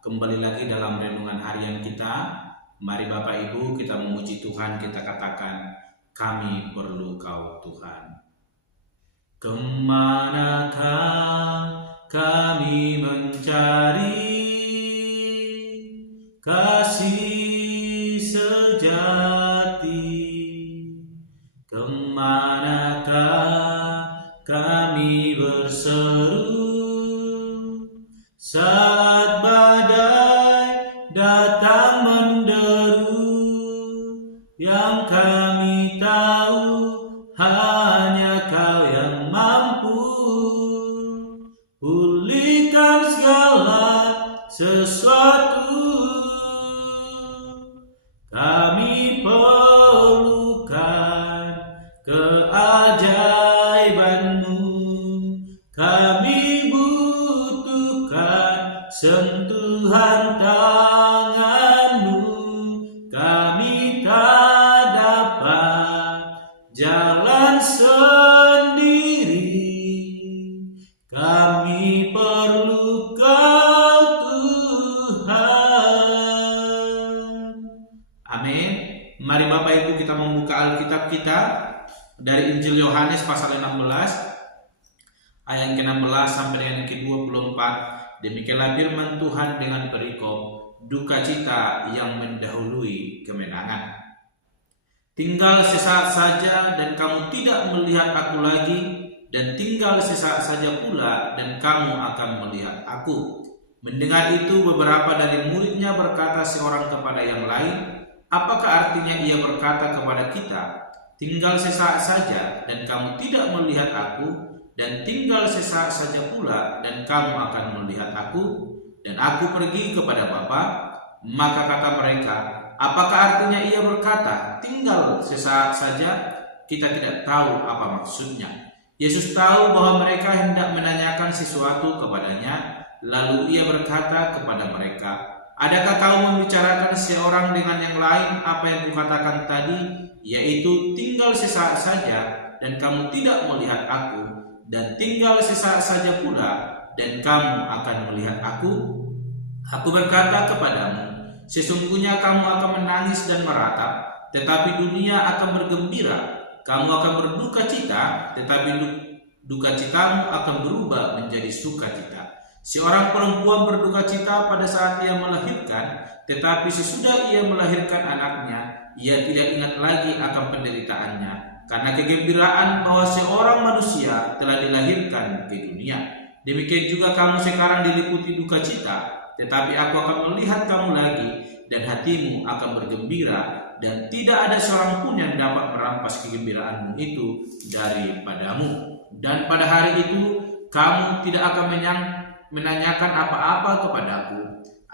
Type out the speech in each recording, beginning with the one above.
Kembali lagi dalam renungan harian kita. Mari Bapak Ibu kita memuji Tuhan, kita katakan, kami perlu Kau Tuhan. Kemanakah kami mencari kasih sejati? Kemanakah kami berseru saat badai datang menderu? Yang kami tahu hanya Kau yang mampu pulihkan segala sesuatu. Kami perlukan keajaiban-Mu, kami butuhkan sentuhan tangan-Mu. Kami tak dapat jalan sendiri, kami perlu Kau Tuhan. Amin. Mari Bapak Ibu kita membuka Alkitab kita dari Injil Yohanes pasal 16 ayat ke-16 sampai dengan ke-24. Demikianlah firman Tuhan dengan perikop duka cita yang mendahului kemenangan. Tinggal sesaat saja dan kamu tidak melihat aku lagi, dan tinggal sesaat saja pula dan kamu akan melihat aku. Mendengar itu beberapa dari muridnya berkata seorang kepada yang lain, apakah artinya ia berkata kepada kita, tinggal sesaat saja dan kamu tidak melihat aku, dan tinggal sesaat saja pula dan kamu akan melihat aku, dan aku pergi kepada Bapa? Maka kata mereka, apakah artinya ia berkata tinggal sesaat saja? Kita tidak tahu apa maksudnya. Yesus tahu bahwa mereka hendak menanyakan sesuatu kepadanya, lalu ia berkata kepada mereka, adakah kamu membicarakan seorang dengan yang lain apa yang kukatakan tadi, yaitu tinggal sesaat saja dan kamu tidak melihat aku, dan tinggal sesaat saja pula dan kamu akan melihat aku? Aku berkata kepadamu, sesungguhnya kamu akan menangis dan meratap, tetapi dunia akan bergembira. Kamu akan berduka cita, tetapi duka citamu akan berubah menjadi sukacita. Seorang perempuan berduka cita pada saat ia melahirkan, tetapi sesudah ia melahirkan anaknya, ia tidak ingat lagi akan penderitaannya, karena kegembiraan bahwa seorang manusia telah dilahirkan ke dunia. Demikian juga kamu sekarang diliputi duka cita, tetapi aku akan melihat kamu lagi, dan hatimu akan bergembira, dan tidak ada seorang pun yang dapat merampas kegembiraanmu itu daripadamu. Dan pada hari itu kamu tidak akan menanyakan apa-apa kepadaku.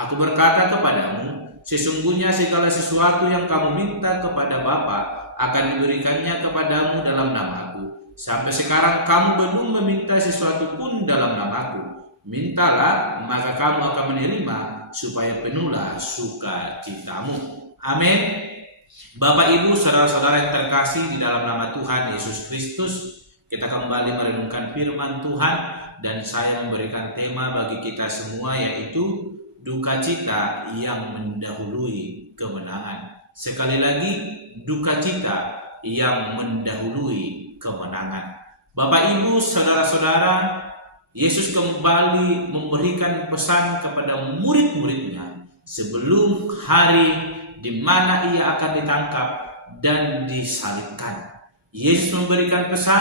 Aku berkata kepadamu, sesungguhnya segala sesuatu yang kamu minta kepada Bapa akan diberikannya kepadamu dalam namaku. Sampai sekarang kamu belum meminta sesuatu pun dalam namaku. Mintalah, maka kamu akan menerima, supaya penuhlah sukacitamu. Amin. Bapak Ibu, saudara-saudara yang terkasih di dalam nama Tuhan Yesus Kristus, kita kembali merenungkan firman Tuhan, dan saya memberikan tema bagi kita semua, yaitu duka cita yang mendahului kemenangan. Sekali lagi, duka cita yang mendahului kemenangan. Bapak Ibu, saudara-saudara, Yesus kembali memberikan pesan kepada murid-muridnya sebelum hari di mana ia akan ditangkap dan disalibkan. Yesus memberikan pesan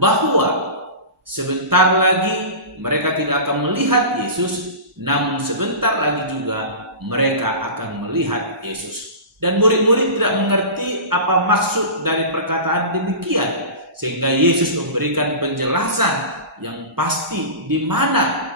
bahwa sebentar lagi mereka tidak akan melihat Yesus, namun sebentar lagi juga mereka akan melihat Yesus. Dan murid-murid tidak mengerti apa maksud dari perkataan demikian, sehingga Yesus memberikan penjelasan yang pasti di mana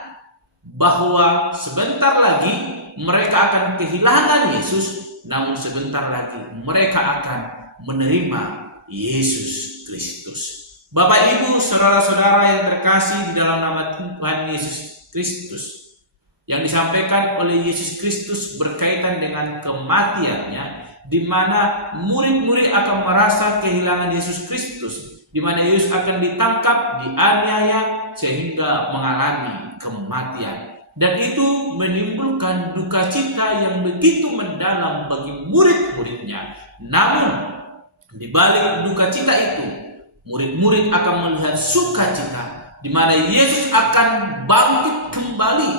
bahwa sebentar lagi mereka akan kehilangan Yesus, namun sebentar lagi mereka akan menerima Yesus Kristus. Bapak Ibu, saudara-saudara yang terkasih di dalam nama Tuhan Yesus Kristus, yang disampaikan oleh Yesus Kristus berkaitan dengan kematiannya, di mana murid-murid akan merasa kehilangan Yesus Kristus, di mana Yesus akan ditangkap, dianiaya sehingga mengalami kematian, dan itu menimbulkan yang begitu mendalam bagi murid-muridnya. Namun di balik duka cita itu, murid-murid akan melihat sukacita di mana Yesus akan bangkit kembali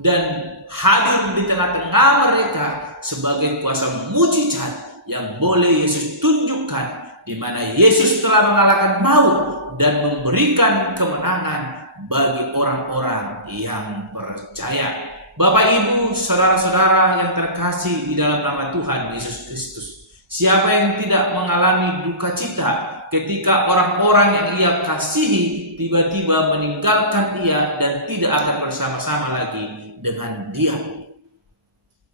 dan hadir di tengah-tengah mereka sebagai kuasa mujizat yang boleh Yesus tunjukkan, di mana Yesus telah mengalahkan maut dan memberikan kemenangan bagi orang-orang yang percaya. Bapak, Ibu, saudara-saudara yang terkasih di dalam nama Tuhan Yesus Kristus, siapa yang tidak mengalami duka cita ketika orang-orang yang ia kasihi tiba-tiba meninggalkan ia dan tidak akan bersama-sama lagi dengan dia?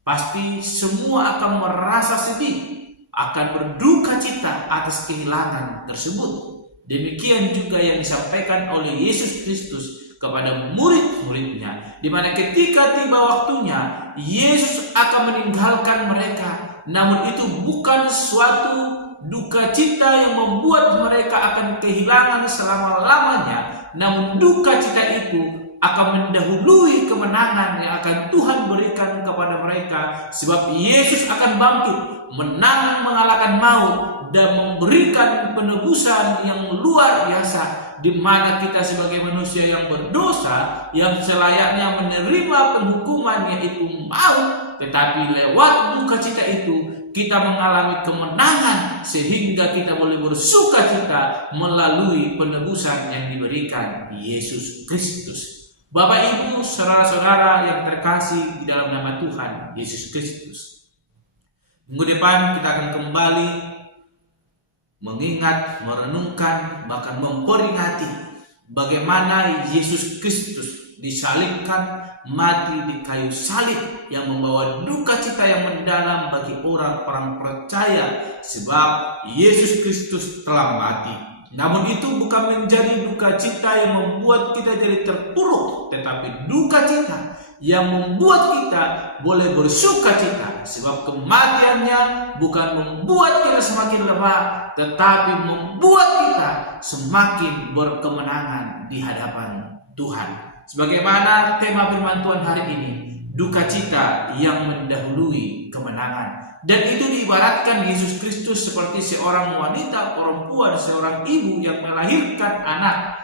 Pasti semua akan merasa sedih, akan berduka cita atas kehilangan tersebut. Demikian juga yang disampaikan oleh Yesus Kristus kepada murid-muridnya, di mana ketika tiba waktunya Yesus akan meninggalkan mereka. Namun itu bukan suatu duka cita yang membuat mereka akan kehilangan selama-lamanya, namun duka cita itu akan mendahului kemenangan yang akan Tuhan berikan kepada mereka, sebab Yesus akan bangkit, menang mengalahkan maut dan memberikan penebusan yang luar biasa, di mana kita sebagai manusia yang berdosa, yang selayaknya menerima penghukuman yaitu maut, tetapi lewat duka cita itu kita mengalami kemenangan sehingga kita boleh bersuka cita melalui penebusan yang diberikan Yesus Kristus. Bapak, Ibu, saudara-saudara yang terkasih di dalam nama Tuhan Yesus Kristus, minggu depan kita akan kembali mengingat, merenungkan, bahkan memperingati bagaimana Yesus Kristus disalibkan, mati di kayu salib, yang membawa duka cita yang mendalam bagi orang-orang percaya, sebab Yesus Kristus telah mati. Namun itu bukan menjadi duka cita yang membuat kita jadi terpuruk, tetapi duka cita yang membuat kita boleh bersuka cita, sebab kematiannya bukan membuat kita semakin lemah, tetapi membuat kita semakin berkemenangan di hadapan Tuhan. Sebagaimana tema firman Tuhan hari ini, duka cita yang mendahului kemenangan. Dan itu diibaratkan Yesus Kristus seperti seorang wanita, perempuan, seorang ibu yang melahirkan anak.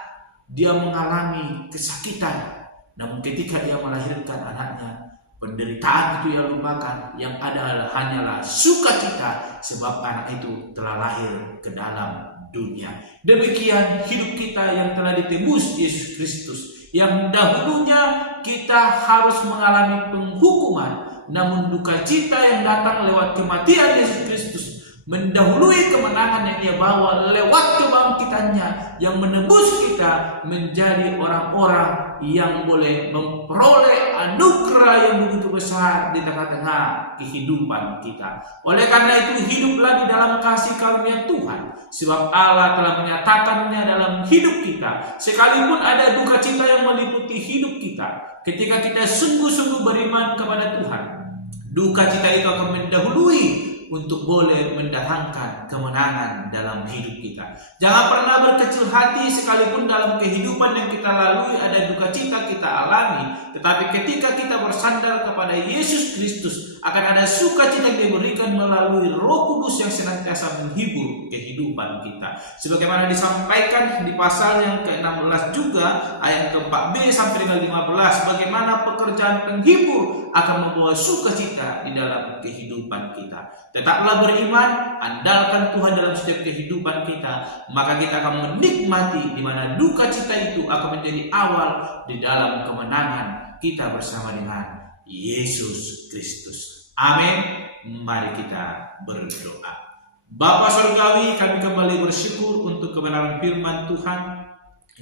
Dia mengalami kesakitan, namun ketika dia melahirkan anaknya, penderitaan itu ia lupakan. Yang ada hanyalah sukacita, sebab anak itu telah lahir ke dalam dunia. Demikian hidup kita yang telah ditebus Yesus Kristus, yang dahulunya kita harus mengalami penghukuman, namun duka cita yang datang lewat kematian Yesus Kristus mendahului kemenangan yang ia bawa lewat kebangkitannya, yang menebus kita menjadi orang-orang yang boleh memperoleh anugerah yang begitu besar di tengah-tengah kehidupan kita. Oleh karena itu, hiduplah di dalam kasih karunia Tuhan, sebab Allah telah menyatakannya dalam hidup kita. Sekalipun ada duka cita yang meliputi hidup kita, ketika kita sungguh-sungguh beriman kepada Tuhan, duka cita itu akan mendahului untuk boleh mendatangkan kemenangan dalam hidup kita. Jangan pernah berkecil hati, sekalipun dalam kehidupan yang kita lalui ada duka cita kita alami, tetapi ketika kita bersandar kepada Yesus Kristus, akan ada sukacita yang diberikan melalui Roh Kudus yang senantiasa menghibur kehidupan kita. Sebagaimana disampaikan di pasal yang ke-16 juga, ayat ke-4b sampai dengan 15, bagaimana pekerjaan penghibur akan membawa sukacita di dalam kehidupan kita. Tetaplah beriman, andalkan Tuhan dalam setiap kehidupan kita, maka kita akan menikmati di mana duka cita itu akan menjadi awal di dalam kemenangan kita bersama dengan Yesus Kristus. Amin. Mari kita berdoa. Bapa Surgawi, kami kembali bersyukur untuk kebenaran firman Tuhan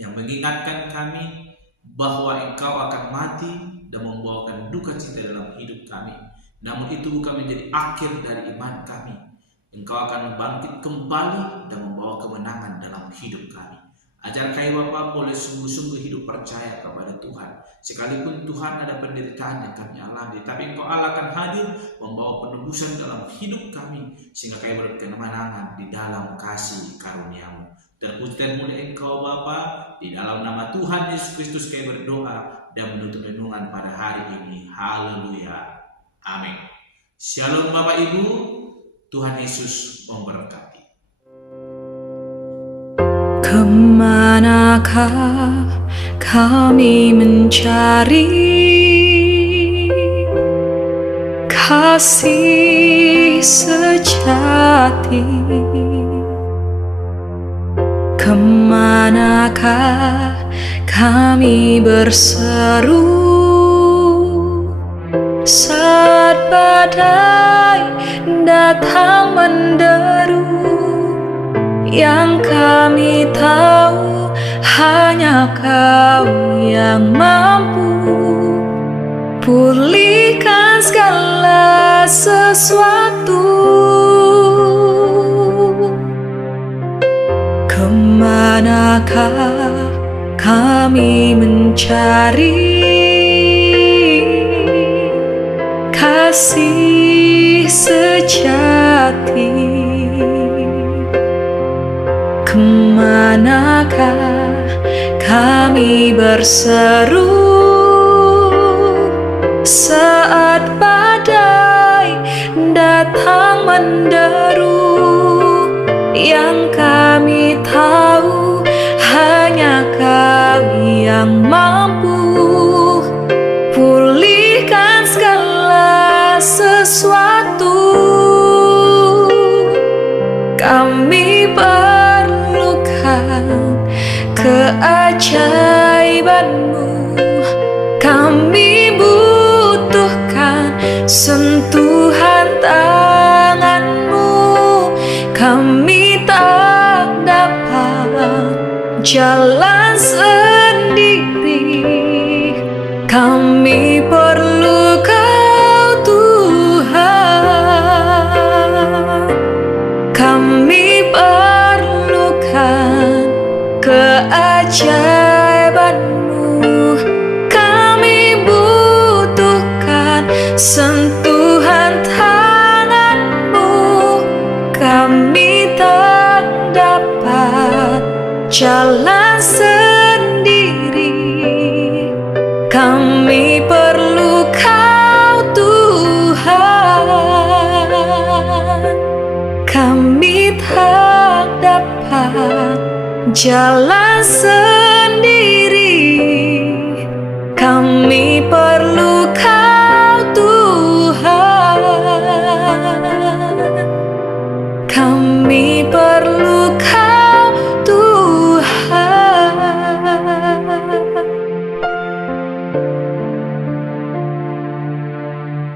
yang mengingatkan kami bahwa Engkau akan mati dan membawakan duka cita dalam hidup kami. Namun itu bukan menjadi akhir dari iman kami. Engkau akan bangkit kembali dan membawa kemenangan dalam hidup kami. Ajar kami Bapa boleh sungguh-sungguh hidup percaya kepada Tuhan. Sekalipun Tuhan ada penderitaan yang kami alami, tapi Engkau Allah akan hadir membawa penebusan dalam hidup kami, sehingga kami berkemenangan di dalam kasih karunia-Mu. Terpuji dan mulia Engkau Bapa, di dalam nama Tuhan Yesus Kristus kami berdoa dan menutup renungan pada hari ini. Haleluya. Amin. Shalom Bapak Ibu, Tuhan Yesus memberkati. Kemanakah kami mencari kasih sejati? Kemanakah kami berseru saat badai datang menderu? Yang kami tahu hanya Kau yang mampu pulihkan segala sesuatu. Kemanakah kami mencari kasih sejati? Kemanakah kami berseru saat badai datang menderu? Yang kami tahu hanya Kau yang mampu pulihkan segala sesuatu. Kami perlukan keajaiban-Mu, kami butuhkan sentuhan tangan-Mu. Kami tak dapat jalan sendiri, kami perlu Kau Tuhan. Kami perlukan keajaiban-Mu, kami butuhkan sentuhan tangan-Mu. Kami tak dapat jalan sendiri, kami perlu Kau Tuhan. Kami tak dapat jalan sendiri, kami perlu Kau